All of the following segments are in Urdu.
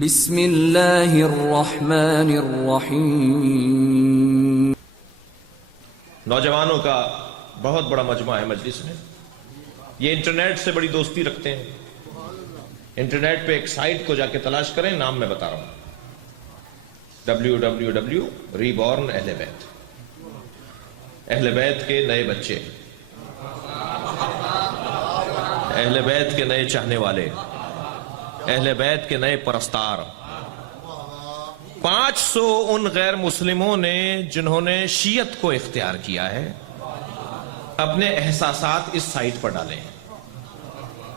بسم اللہ الرحمن الرحیم۔ نوجوانوں کا بہت بڑا مجمع ہے مجلس میں، یہ انٹرنیٹ سے بڑی دوستی رکھتے ہیں۔ انٹرنیٹ پہ ایک سائٹ کو جا کے تلاش کریں، نام میں بتا رہا ہوں، www.reborn اہل بیت، اہل بیت کے نئے بچے، اہل بیت کے نئے چاہنے والے، اہل بیت کے نئے پرستار۔ 500 ان غیر مسلموں نے جنہوں نے شیعت کو اختیار کیا ہے، اپنے احساسات اس سائٹ پر ڈالے ہیں۔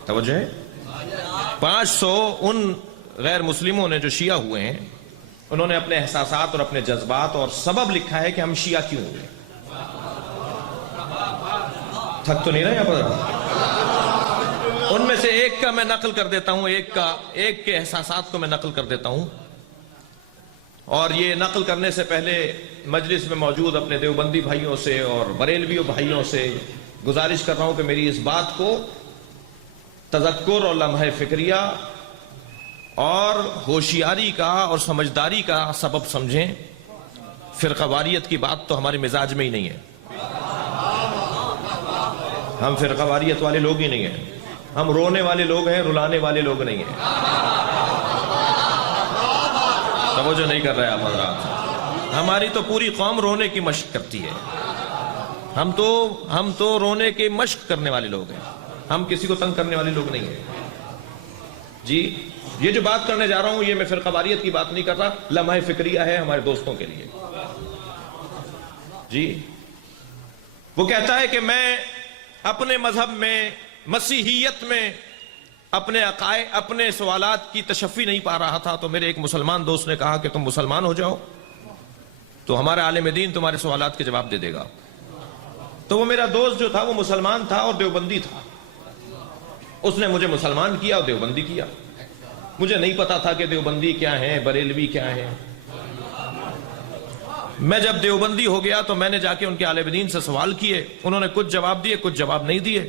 توجہ ہے، 500 ان غیر مسلموں نے جو شیعہ ہوئے ہیں، انہوں نے اپنے احساسات اور اپنے جذبات اور سبب لکھا ہے کہ ہم شیعہ کیوں ہوئے۔ تھک تو نہیں رہے یہاں پر؟ ان میں سے ایک کا میں نقل کر دیتا ہوں، ایک کے احساسات کو میں نقل کر دیتا ہوں، اور یہ نقل کرنے سے پہلے مجلس میں موجود اپنے دیوبندی بھائیوں سے اور بریلویوں بھائیوں سے گزارش کر رہا ہوں کہ میری اس بات کو تذکر اور لمحہ فکریہ اور ہوشیاری کا اور سمجھداری کا سبب سمجھیں۔ فرقہ واریت کی بات تو ہمارے مزاج میں ہی نہیں ہے، ہم فرقہ واریت والے لوگ ہی نہیں ہیں، ہم رونے والے لوگ ہیں، رلانے والے لوگ نہیں ہیں۔ توجہ نہیں کر رہے آپ حضرات، ہماری تو پوری قوم رونے کی مشق کرتی ہے، ہم تو رونے کی مشق کرنے والے لوگ ہیں، ہم کسی کو تنگ کرنے والے لوگ نہیں ہیں۔ جی یہ جو بات کرنے جا رہا ہوں، یہ میں فرقہ واریت کی بات نہیں کر رہا، لمحہ فکریہ ہے ہمارے دوستوں کے لیے۔ جی وہ کہتا ہے کہ میں اپنے مذہب میں، مسیحیت میں اپنے عقائد، اپنے سوالات کی تشفی نہیں پا رہا تھا، تو میرے ایک مسلمان دوست نے کہا کہ تم مسلمان ہو جاؤ تو ہمارا عالم دین تمہارے سوالات کے جواب دے دے گا۔ تو وہ میرا دوست جو تھا وہ مسلمان تھا اور دیوبندی تھا، اس نے مجھے مسلمان کیا اور دیوبندی کیا۔ مجھے نہیں پتا تھا کہ دیوبندی کیا ہیں، بریلوی کیا ہیں۔ میں جب دیوبندی ہو گیا تو میں نے جا کے ان کے عالم دین سے سوال کیے، انہوں نے کچھ جواب دیے، کچھ جواب نہیں دیے۔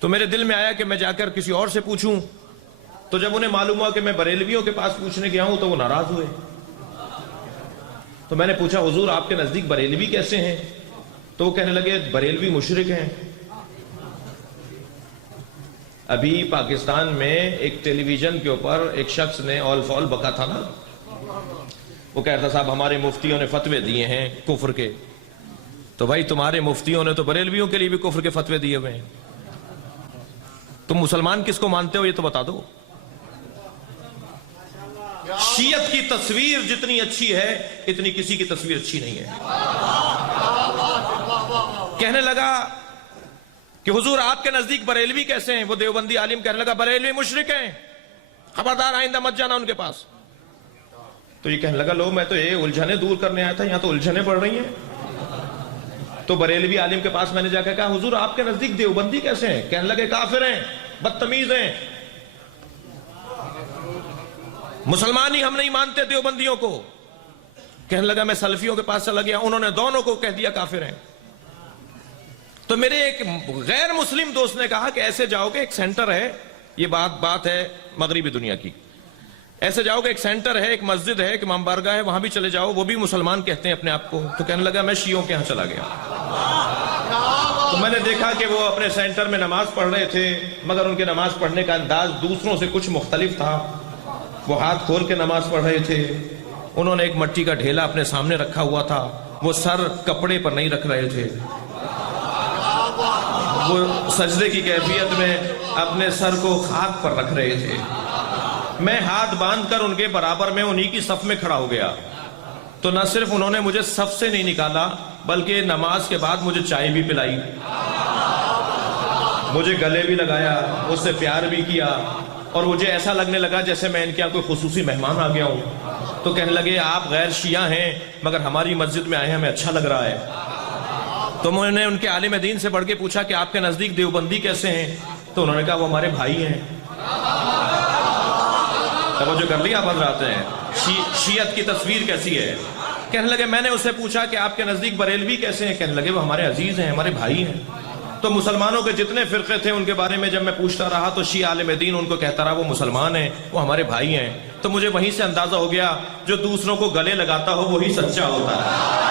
تو میرے دل میں آیا کہ میں جا کر کسی اور سے پوچھوں، تو جب انہیں معلوم ہوا کہ میں بریلویوں کے پاس پوچھنے گیا ہوں تو وہ ناراض ہوئے۔ تو میں نے پوچھا حضور آپ کے نزدیک بریلوی کیسے ہیں؟ تو وہ کہنے لگے بریلوی مشرک ہیں۔ ابھی پاکستان میں ایک ٹیلی ویژن کے اوپر ایک شخص نے اول فول بکا تھا نا، وہ کہتا صاحب ہمارے مفتیوں نے فتوے دیے ہیں کفر کے۔ تو بھائی تمہارے مفتیوں نے تو بریلویوں کے لیے بھی کفر کے فتوے دیے ہوئے ہیں، تم مسلمان کس کو مانتے ہو یہ تو بتا دو۔ شیعت کی تصویر جتنی اچھی ہے اتنی کسی کی تصویر اچھی نہیں ہے۔ کہنے لگا کہ حضور آپ کے نزدیک بریلوی کیسے ہیں؟ وہ دیوبندی عالم کہنے لگا بریلوی مشرک ہیں، خبردار آئندہ مت جانا ان کے پاس۔ تو یہ کہنے لگا لو میں تو یہ الجھنیں دور کرنے آیا تھا، یہاں تو الجھنیں پڑ رہی ہیں۔ تو بریلوی عالم کے پاس میں نے جا کے کہا حضور آپ کے نزدیک دیوبندی کیسے ہیں؟ کہنے لگے کافر ہیں، بدتمیز ہیں، مسلمان ہی ہم نہیں مانتے دیوبندیوں کو۔ کہنے لگا میں سلفیوں کے پاس چلا گیا، انہوں نے دونوں کو کہہ دیا کافر ہیں۔ تو میرے ایک غیر مسلم دوست نے کہا کہ ایسے جاؤ گے، ایک سینٹر ہے، یہ بات ہے مغربی دنیا کی، ایسے جاؤ گے ایک سینٹر ہے، ایک مسجد ہے، ایک امام بارگاہ ہے، وہاں بھی چلے جاؤ، وہ بھی مسلمان کہتے ہیں اپنے آپ کو۔ تو کہنے لگا میں شیعوں کے ہاں چلا گیا۔ تو میں نے دیکھا کہ وہ اپنے سینٹر میں نماز پڑھ رہے تھے، مگر ان کے نماز پڑھنے کا انداز دوسروں سے کچھ مختلف تھا۔ وہ ہاتھ کھول کے نماز پڑھ رہے تھے، انہوں نے ایک مٹی کا ڈھیلا اپنے سامنے رکھا ہوا تھا، وہ سر کپڑے پر نہیں رکھ رہے تھے، وہ سجدے کی کیفیت میں اپنے سر کو خاک پر رکھ رہے تھے۔ میں ہاتھ باندھ کر ان کے برابر میں انہی کی صف میں کھڑا ہو گیا۔ تو نہ صرف انہوں نے مجھے صف سے نہیں نکالا بلکہ نماز کے بعد مجھے چائے بھی پلائی، مجھے گلے بھی لگایا، مجھ سے پیار بھی کیا، اور مجھے ایسا لگنے لگا جیسے میں ان کے یہاں کوئی خصوصی مہمان آ گیا ہوں۔ تو کہنے لگے آپ غیر شیعہ ہیں مگر ہماری مسجد میں آئے ہیں، ہمیں اچھا لگ رہا ہے۔ تو میں نے ان کے عالم دین سے بڑھ کے پوچھا کہ آپ کے نزدیک دیوبندی کیسے ہیں؟ تو انہوں نے کہا وہ ہمارے بھائی ہیں۔ توجہ کر لیا آپ حضرات ہیں، شیعت کی تصویر کیسی ہے؟ کہنے لگے میں نے اس سے پوچھا کہ آپ کے نزدیک بریلوی کیسے ہیں؟ کہنے لگے وہ ہمارے عزیز ہیں، ہمارے بھائی ہیں۔ تو مسلمانوں کے جتنے فرقے تھے ان کے بارے میں جب میں پوچھتا رہا تو شیعہ عالم دین ان کو کہتا رہا وہ مسلمان ہیں، وہ ہمارے بھائی ہیں. تو مجھے وہیں سے اندازہ ہو گیا جو دوسروں کو گلے لگاتا ہو وہی سچا ہوتا ہے.